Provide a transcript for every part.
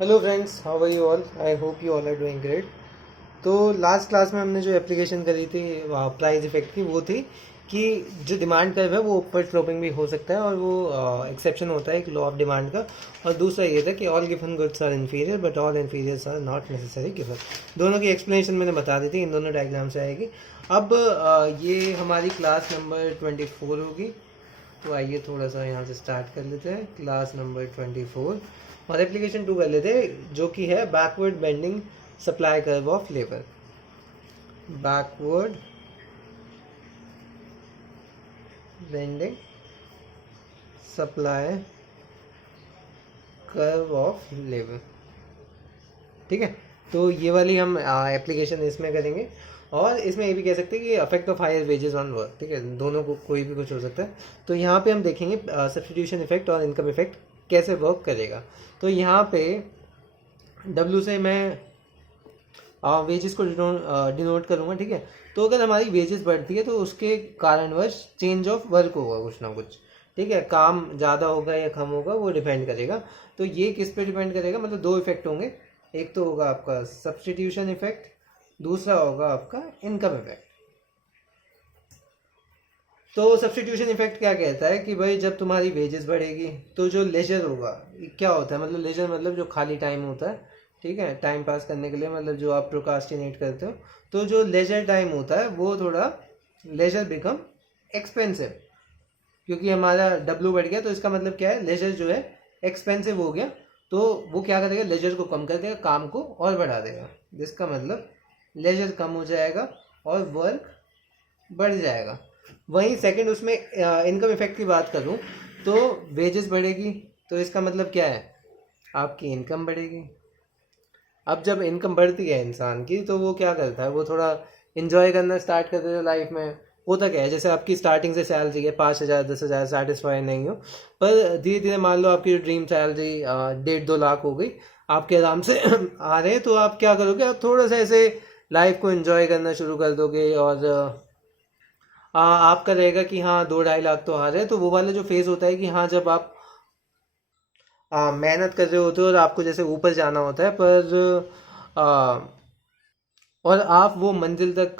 Hello friends, how are you all? I hope you all are doing great. तो last class में हमने जो application करी थी प्राइस इफेक्ट की, वो थी कि जो डिमांड कर्व है वो ऊपर स्लोपिंग भी हो सकता है और वो एक्सेप्शन होता है एक लॉ ऑफ डिमांड का। और दूसरा ये था कि all given goods are inferior but all inferiors are not necessary given. दोनों की एक्सप्लेनेशन मैंने बता दी थी, इन दोनों डायग्राम से आएगी। अब ये हमारी क्लास नंबर 24 होगी। तो आइए थोड़ा सा यहाँ से स्टार्ट कर लेते हैं। क्लास नंबर 24 और एप्लीकेशन 2 कर लेते हैं, जो कि है backward bending supply curve of labour. Backward bending supply curve of labour. ठीक है, तो ये वाली हम एप्लीकेशन इसमें करेंगे। और इसमें ये भी कह सकते हैं कि affect of higher wages on work. ठीक है, दोनों को कोई भी कुछ हो सकता है। तो यहाँ पे हम देखेंगे सब्स्टिट्यूशन इफेक्ट और इनकम इफेक्ट कैसे वर्क करेगा। तो यहाँ पे W से मैं वेजेस को डिनोट करूँगा। ठीक है, तो अगर हमारी वेजेस बढ़ती है तो उसके कारणवश चेंज ऑफ वर्क होगा कुछ ना कुछ। ठीक है, काम ज़्यादा होगा या कम होगा वो डिपेंड करेगा। तो ये किस पे डिपेंड करेगा, मतलब दो इफेक्ट होंगे। एक तो होगा आपका सब्स्टिट्यूशन इफेक्ट, दूसरा होगा आपका इनकम इफेक्ट। तो सब्स्टिट्यूशन इफेक्ट क्या कहता है कि भाई जब तुम्हारी वेजेस बढ़ेगी तो जो लेजर होगा, क्या होता है मतलब लेजर मतलब जो खाली टाइम होता है, ठीक है, टाइम पास करने के लिए, मतलब जो आप प्रोकास्टिनेट करते हो, तो जो लेजर टाइम होता है वो थोड़ा लेजर बिकम एक्सपेंसिव, क्योंकि हमारा डब्ल्यू बढ़ गया। तो इसका मतलब क्या है, लेजर जो है एक्सपेंसिव हो गया। तो वो क्या करेगा, लेजर को कम कर देगा, काम को और बढ़ा देगा। जिसका मतलब लेजर कम हो जाएगा और वर्क बढ़ जाएगा। वहीं सेकंड उसमें इनकम इफेक्ट की बात करूं तो वेजेस बढ़ेगी, तो इसका मतलब क्या है, आपकी इनकम बढ़ेगी। अब जब इनकम बढ़ती है इंसान की तो वो क्या करता है, वो थोड़ा इन्जॉय करना स्टार्ट कर देता है लाइफ में। होता क्या है, जैसे आपकी स्टार्टिंग से सैलरी है 5,000 10,000, सेटिस्फाई नहीं हो, पर धीरे धीरे मान लो आपकी ड्रीम सैलरी 1.5-2 लाख हो गई, आपके आराम से आ रहे हैं। तो आप क्या करोगे, आप थोड़ा सा ऐसे लाइफ को एंजॉय करना शुरू कर दोगे और आपका रहेगा कि हाँ 2-2.5 लाख तो आ रहे हैं। तो वो वाला जो फेज होता है कि हाँ जब आप मेहनत कर रहे होते हो और आपको जैसे ऊपर जाना होता है, पर आ, और आप वो मंजिल तक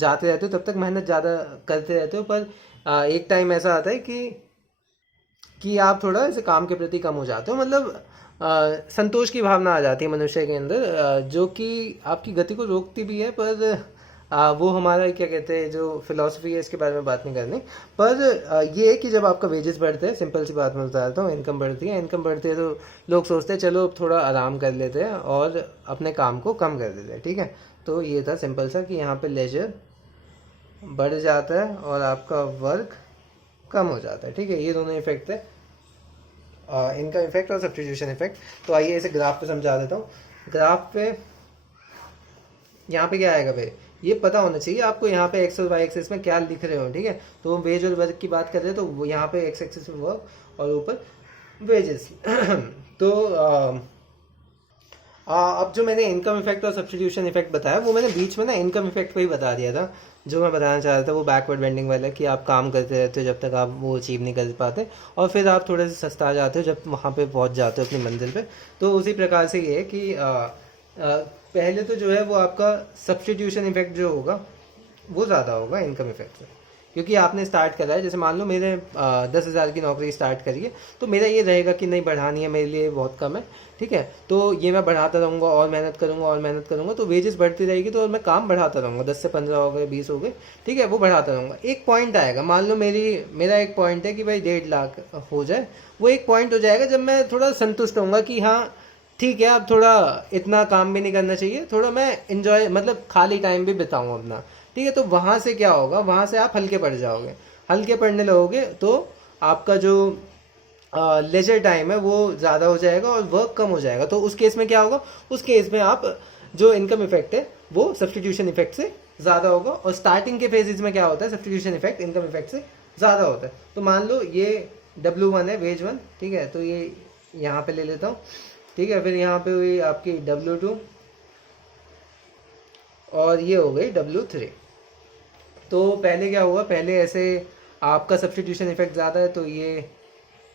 जाते रहते हो, तब तक मेहनत ज़्यादा करते रहते हो, पर एक टाइम ऐसा आता है कि आप थोड़ा ऐसे काम के प्रति कम हो जाते हो, मतलब संतोष की भावना आ जाती है मनुष्य के अंदर, जो कि आपकी गति को रोकती भी है। पर वो हमारा क्या कहते हैं, जो फिलॉसफी है इसके बारे में बात नहीं करनी। पर ये है कि जब आपका वेजेस बढ़ते हैं, सिंपल सी बात मैं बता देता हूँ, इनकम बढ़ती है, इनकम बढ़ती है तो लोग सोचते हैं चलो अब थोड़ा आराम कर लेते हैं और अपने काम को कम कर देते हैं। ठीक है, तो ये था सिंपल सा कि यहाँ पे लेजर बढ़ जाता है और आपका वर्क कम हो जाता है। ठीक है, ये दोनों इफेक्ट है, इनकम इफेक्ट और सब्स्टिट्यूशन इफेक्ट। तो आइए इसे ग्राफ पे समझा देता हूँ। ग्राफ पे यहाँ पे क्या आएगा भाई, ये पता होना चाहिए आपको, यहाँ पे एक्स और वाई एक्सिस में क्या लिख रहे हो। ठीक है, तो वेज और वर्क की बात कर रहे हैं तो वो यहाँ पे एक्स एक्सिस में वर्क और ऊपर वेजेस। तो अब जो मैंने इनकम इफेक्ट और सब्स्टिट्यूशन इफेक्ट बताया, वो मैंने बीच में ना इनकम इफेक्ट को ही बता दिया था। जो मैं बताना चाह रहा था वो बैकवर्ड बेंडिंग वाला, कि आप काम करते रहते हो जब तक आप वो अचीव नहीं कर पाते, और फिर आप थोड़े से सस्ता जाते हो जब वहाँ पे पहुँच जाते हो अपनी मंजिल पे। तो उसी प्रकार से ये है कि पहले तो जो है वो आपका सब्स्टिट्यूशन इफेक्ट जो होगा वो ज़्यादा होगा इनकम इफेक्ट से, क्योंकि आपने स्टार्ट करा है। जैसे मान लो मैंने 10,000 की नौकरी स्टार्ट करी है, तो मेरा ये रहेगा कि नहीं बढ़ानी है, मेरे लिए बहुत कम है। ठीक है, तो ये मैं बढ़ाता रहूँगा और मेहनत करूँगा और मेहनत करूँगा, तो वेजेस बढ़ती रहेगी, तो और मैं काम बढ़ाता रहूँगा, 10 से 15 हो गए, 20 हो गए। ठीक है, वो बढ़ाता रहूँगा। एक पॉइंट आएगा, मान लो मेरा एक पॉइंट है कि भाई 1.5 लाख हो जाए। वो एक पॉइंट हो जाएगा जब मैं थोड़ा संतुष्ट होऊंगा कि हाँ ठीक है, अब थोड़ा इतना काम भी नहीं करना चाहिए, थोड़ा मैं इंजॉय मतलब खाली टाइम भी बिताऊँ अपना। ठीक है, तो वहाँ से क्या होगा, वहाँ से आप हल्के पड़ जाओगे, हल्के पड़ने लगोगे तो आपका जो लेजर टाइम है वो ज़्यादा हो जाएगा और वर्क कम हो जाएगा। तो उस केस में क्या होगा, उस केस में आप जो इनकम इफेक्ट है वो सब्स्टिट्यूशन इफेक्ट से ज़्यादा होगा। और स्टार्टिंग के फेजेस में क्या होता है, सब्स्टिट्यूशन इफेक्ट इनकम इफेक्ट से ज़्यादा होता है। तो मान लो ये W1 है, वेज 1। ठीक है, तो ये यहाँ पे ले लेता हूँ। ठीक है, फिर यहाँ पे हुई आपकी W2 और ये हो गई W3। तो पहले क्या हुआ, पहले ऐसे आपका सब्स्टिट्यूशन इफेक्ट ज़्यादा है तो ये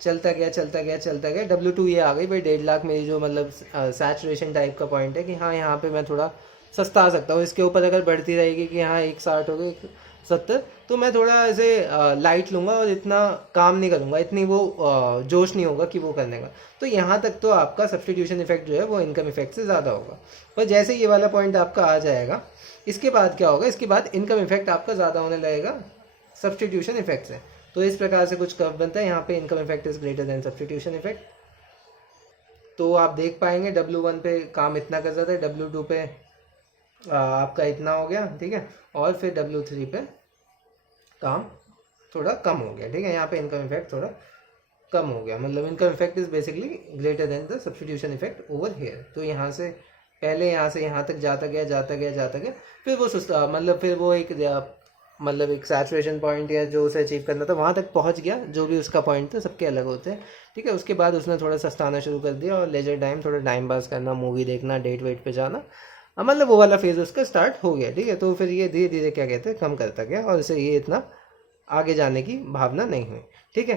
चलता गया चलता गया चलता गया, W2 ये आ गई भाई 1.5 लाख मेरी जो मतलब सैचुरेशन टाइप का पॉइंट है कि हाँ यहाँ पे मैं थोड़ा सस्ता आ सकता हूँ। इसके ऊपर अगर बढ़ती रहेगी कि हाँ 1.60 हो गई 1.70, तो मैं थोड़ा ऐसे लाइट लूँगा और इतना काम नहीं करूँगा, इतनी वो जोश नहीं होगा कि वो करने का। तो यहाँ तक तो आपका सब्स्टिट्यूशन इफेक्ट जो है वो इनकम इफेक्ट से ज़्यादा होगा। पर जैसे ये वाला पॉइंट आपका आ जाएगा, इसके बाद क्या होगा, इसके बाद इनकम इफेक्ट आपका ज़्यादा होने लगेगा सब्स्टिट्यूशन इफेक्ट से। तो इस प्रकार से कुछ कर्व बनता है, यहाँ पे income effect is greater than substitution effect. तो आप देख पाएंगे W1 पे काम इतना कर जाता है, W2 पे आपका इतना हो गया, ठीक है, और फिर W3 पे काम थोड़ा कम हो गया, ठीक है। यहाँ पे इनकम इफेक्ट थोड़ा कम हो गया, मतलब income effect is basically greater than the substitution effect over here. तो यहाँ से पहले यहाँ से यहाँ तक जाता गया जाता गया जाता गया, फिर वो सुस्ता मतलब फिर वो एक मतलब एक सैचुरेशन पॉइंट या जो उसे अचीव करना था वहाँ तक पहुँच गया, जो भी उसका पॉइंट था, सबके अलग होते हैं, ठीक है। उसके बाद उसने थोड़ा सस्ताना शुरू कर दिया और लेजर टाइम थोड़ा टाइम पास करना, मूवी देखना, डेट वेट पे जाना, मतलब वो वाला फेज उसका स्टार्ट हो गया, ठीक है। तो फिर ये धीरे धीरे क्या कहते हैं कम करता गया और इसे ये इतना आगे जाने की भावना नहीं हुई, ठीक है।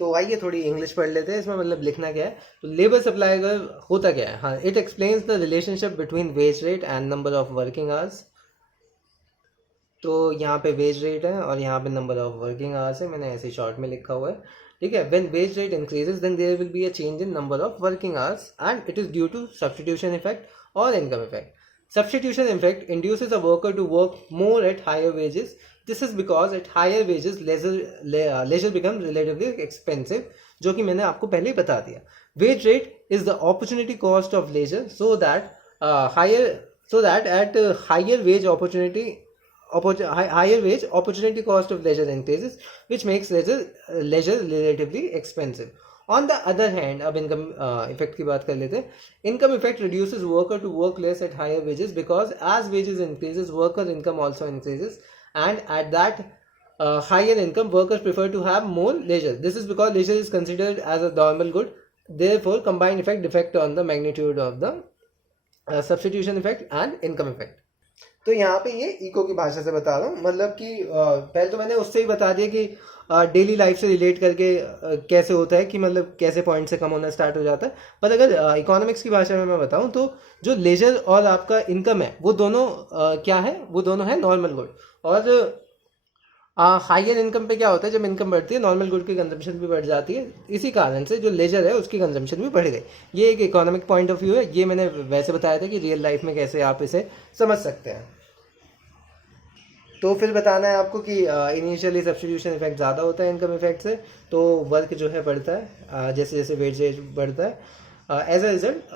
तो आइए थोड़ी इंग्लिश पढ़ लेते हैं, इसमें मतलब लिखना क्या है। तो लेबर सप्लाई का होता क्या है, हाँ, it explains the relationship between wage rate and number of working hours. तो यहाँ पे वेज रेट है और यहाँ पे नंबर ऑफ वर्किंग आवर्स है, मैंने ऐसे शॉर्ट में लिखा हुआ है, ठीक है। When wage rate increases then there will be a change in number of working hours and it is due to substitution effect और income effect. Substitution effect induces a worker to work more at higher wages. This is because at higher wages leisure becomes relatively expensive, जो कि मैंने आपको पहले ही बता दिया। Wage rate is the opportunity cost of leisure, so that at higher wage opportunity cost of leisure increases, which makes leisure relatively expensive. On the other hand, अब income effect की बात कर लेते हैं। Income effect reduces worker to work less at higher wages because as wages increases, worker income also increases, and at that higher income, workers prefer to have more leisure. This is because leisure is considered as a normal good. Therefore, combined effect on the magnitude of the substitution effect and income effect. तो यहाँ पे ये eco की भाषा से बता रहा हूँ, मतलब कि पहले तो मैंने उससे ही बता दिया कि डेली लाइफ से रिलेट करके कैसे होता है कि मतलब कैसे पॉइंट से कम होना स्टार्ट हो जाता है। पर अगर इकोनॉमिक्स की भाषा में मैं बताऊँ तो जो लेजर और आपका इनकम है वो दोनों क्या है, वो दोनों है नॉर्मल गुड। और हाइयर इनकम पे क्या होता है, जब इनकम बढ़ती है नॉर्मल गुड की कंजम्पशन भी बढ़ जाती है, इसी कारण से जो लेजर है उसकी कंजम्पशन भी बढ़ गई। ये एक इकोनॉमिक पॉइंट ऑफ व्यू है, ये मैंने वैसे बताया था कि रियल लाइफ में कैसे आप इसे समझ सकते हैं। तो फिर बताना है आपको कि इनिशियली सब्स्टिट्यूशन इफेक्ट ज़्यादा होता है इनकम इफेक्ट से, तो वर्क जो है बढ़ता है जैसे जैसे वेज बढ़ता है। As a result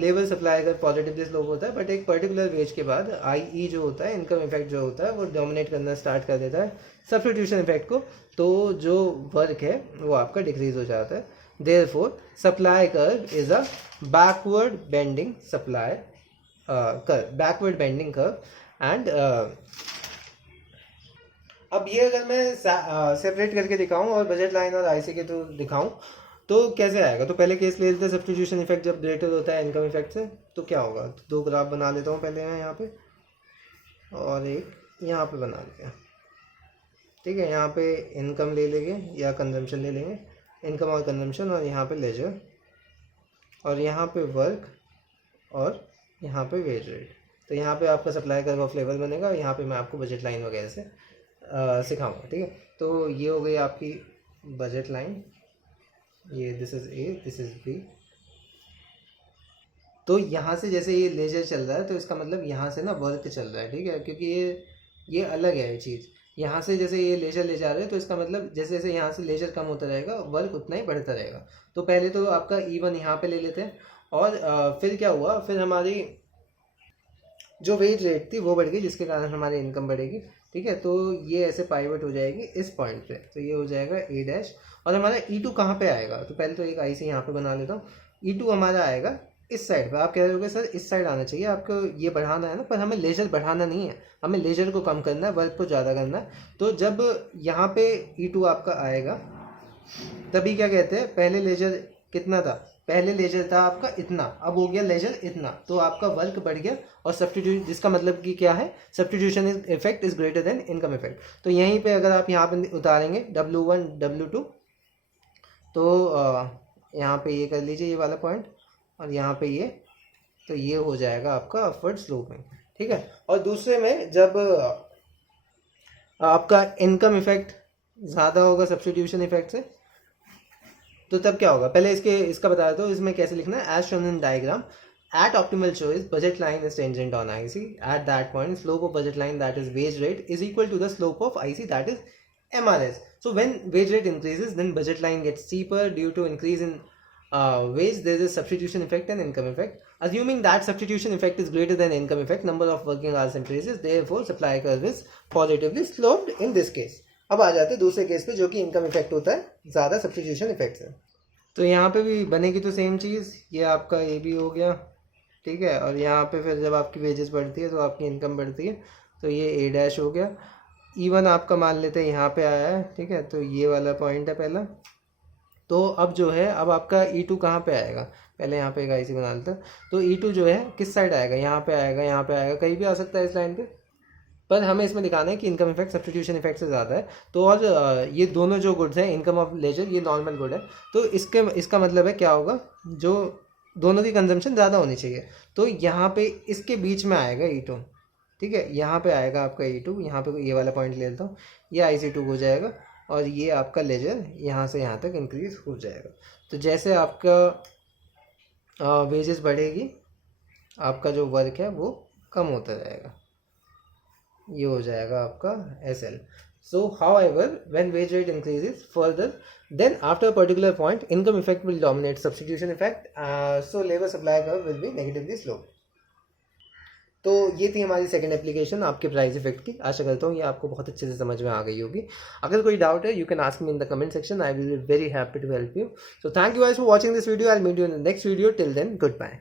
labour supply का पॉजिटिवली स्लोप होता है, बट एक पर्टिकुलर वेज के बाद आई जो होता है इनकम इफेक्ट जो होता है वो डोमिनेट करना स्टार्ट कर देता है सब्स्टिट्यूशन इफेक्ट को, तो जो वर्क है वो आपका डिक्रीज हो जाता है। Therefore supply curve is a backward bending supply curve, backward bending curve. And अब ये अगर मैं सेपरेट करके दिखाऊं और बजट लाइन और आईसी के थ्रू दिखाऊं तो कैसे आएगा। तो पहले केस ले लेते हैं सब्स्टिट्यूशन इफेक्ट जब ग्रेटर होता है इनकम इफेक्ट से, तो क्या होगा। तो दो ग्राफ बना लेता हूँ पहले मैं यहाँ पे और एक यहाँ पे बना लेते हैं, ठीक है। यहाँ पे इनकम ले लेंगे या कंजम्पशन ले लेंगे, इनकम और कंजम्पशन, और यहाँ पे लेजर, और यहाँ पे वर्क, और यहाँ पे वेज रेट। तो यहाँ पे आपका सप्लाई कर्व ऑफ लेबर बनेगा, यहाँ पे मैं आपको बजट लाइन वगैरह से सिखाऊंगा, ठीक है। तो ये हो गई आपकी बजट लाइन, ये this is A, this is B. तो यहाँ से जैसे ये लेजर चल रहा है तो इसका मतलब यहाँ से ना वर्क चल रहा है, ठीक है, क्योंकि ये अलग है ये चीज़। यहाँ से जैसे ये लेजर ले जा रहे हैं तो इसका मतलब जैसे जैसे यहाँ से लेजर कम होता रहेगा वर्क उतना ही बढ़ता रहेगा। तो पहले तो आपका E1 यहाँ पे ले लेते हैं, और फिर क्या हुआ, फिर हमारी जो वेज रेट थी वो बढ़ गई जिसके कारण हमारी इनकम बढ़ेगी, ठीक है। तो ये ऐसे पाइवट हो जाएगी इस पॉइंट पे, तो ये हो जाएगा ए डैश। और हमारा E2 कहाँ पे आएगा, तो पहले तो एक IC यहाँ पे बना लेता हूँ। E2 हमारा आएगा इस साइड पे। आप कह रहे होगे सर इस साइड आना चाहिए, आपको ये बढ़ाना है ना, पर हमें लेजर बढ़ाना नहीं है, हमें लेजर को कम करना है, वर्क को ज़्यादा करना है। तो जब यहाँ पे E2 आपका आएगा तभी क्या कहते हैं, पहले लेजर कितना था, पहले लेजर था आपका इतना, अब हो गया लेजर इतना, तो आपका वर्क बढ़ गया और सब्स्टिट्यूट, जिसका मतलब कि क्या है, substitution effect is greater than income effect. तो यहीं पे अगर आप यहाँ पे उतारेंगे W1 W2, तो यहाँ पे ये कर लीजिए ये वाला पॉइंट, और यहाँ पे ये, तो ये हो जाएगा आपका अपवर्ड स्लोपिंग, ठीक है। और दूसरे में जब आपका इनकम इफेक्ट ज़्यादा होगा सब्स्टिट्यूशन इफेक्ट से, तो तब क्या होगा, पहले इसका बता देता हूँ इसमें कैसे लिखना है। As shown in diagram, at optimal choice budget line is tangent on IC. At that point slope of budget line, that is wage rate, is equal to the slope of IC, that is MRS. So when wage rate increases, then budget line gets cheaper due to increase in wage. There is a substitution effect and income effect. Assuming that substitution effect is greater than income effect, number of working hours increases, therefore supply curve is positively sloped in this case. अब आ जाते हैं दूसरे case पे, जो कि income effect होता है ज़्यादा सब्स्टिट्यूशन इफेक्ट से। तो यहाँ पे भी बनेगी तो सेम चीज़, ये आपका ए बी हो गया, ठीक है। और यहाँ पे फिर जब आपकी वेजेस बढ़ती है तो आपकी इनकम बढ़ती है, तो ये ए डैश हो गया। इवन आपका मान लेते हैं यहाँ पे आया है, ठीक है, तो ये वाला पॉइंट है पहला। तो अब जो है, अब आपका E2 कहाँ पे आएगा, पहले यहाँ पे एक IC बना लेते हैं। तो E2 जो है किस साइड आएगा, यहाँ पे आएगा, यहाँ पे आएगा, कहीं भी आ सकता है इस लाइन पे, पर हमें इसमें दिखाना है कि इनकम इफेक्ट सब्स्टिट्यूशन इफेक्ट से ज़्यादा है। तो और ये दोनों जो गुड्स हैं, इनकम ऑफ लेजर, ये नॉर्मल गुड है, तो इसका मतलब है क्या होगा, जो दोनों की कंजम्पशन ज़्यादा होनी चाहिए। तो यहाँ पे इसके बीच में आएगा E2, ठीक है, यहाँ पे आएगा आपका E2, यहाँ पे ये वाला पॉइंट ले लेता हूँ, ये IC2 हो जाएगा, और ये आपका लेजर यहाँ से यहाँ तक इंक्रीज हो जाएगा। तो जैसे आपका वेजेस बढ़ेगी, आपका जो वर्क है वो कम होता जाएगा, ये हो जाएगा आपका SL. So however, when wage rate increases further, then after a particular point income effect will dominate substitution effect, so labor supply curve will be negatively sloped. तो ये थी हमारी सेकंड एप्लीकेशन आपके प्राइस इफेक्ट की। आशा करता हूँ ये आपको बहुत अच्छे से समझ में आ गई होगी। अगर कोई डाउट है, you can ask me in the comment section, I will be very happy to help you. So thank you guys for watching this video, I will meet you in the next video. Till then, good bye.